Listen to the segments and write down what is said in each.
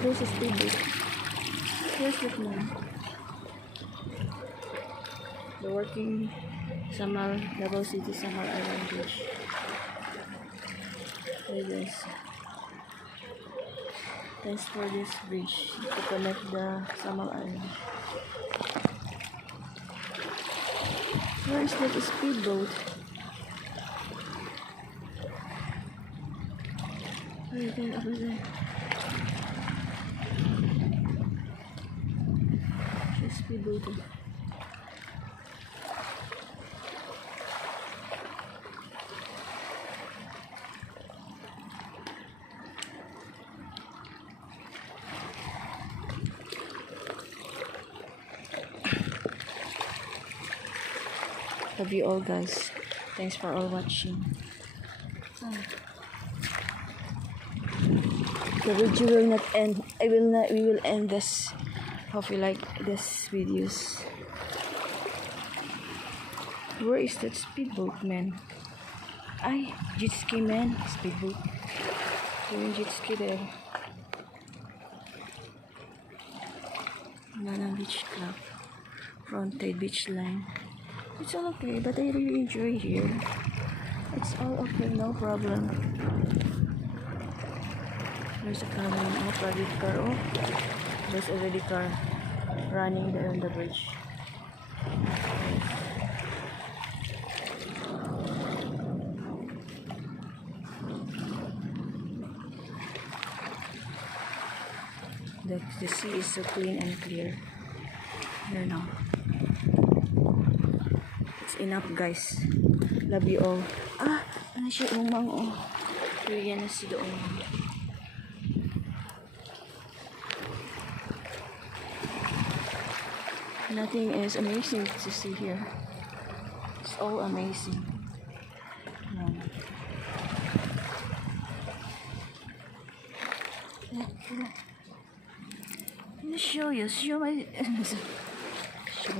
There's a speedboat. Here's the plan. The working Samal, Davao City, Samal Island Bridge. Look at this. Thanks for this bridge to connect the Samal Island. Where is that speedboat? Right there, over there. There's a speedboat. Love you all, guys. Thanks for all watching. The video will not end. We will end this. Hope you like this videos. Where is that speedboat, man? Ay, jet ski, man. Speedboat. Yung jet ski there. Banana Beach Club. Fronted beach line. It's all okay, but I really enjoy here. It's all okay, no problem. There's a car running out, private car. Oh, there's already car running there on the bridge. The sea is so clean and clear. Here now. It's enough, guys. Love you all. Ah, ano siya umang, oh. Yan na si doon. Nothing is amazing to see here. It's all amazing. Let me show you. Show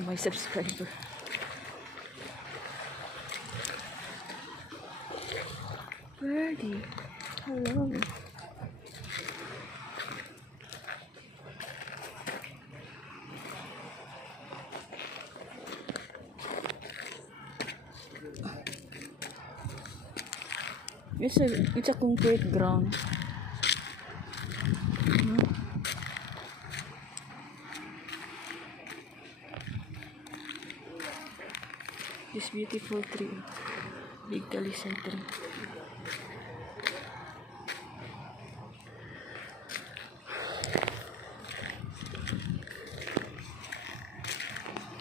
my subscriber. Birdie, hello. It's a concrete ground. This beautiful tree, big talisay tree.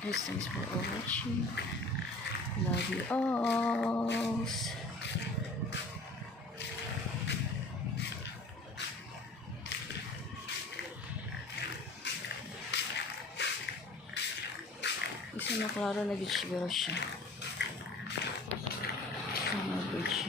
Thanks for watching. Love you all. Isa na klaro na siguro siya. Sa mga bridge.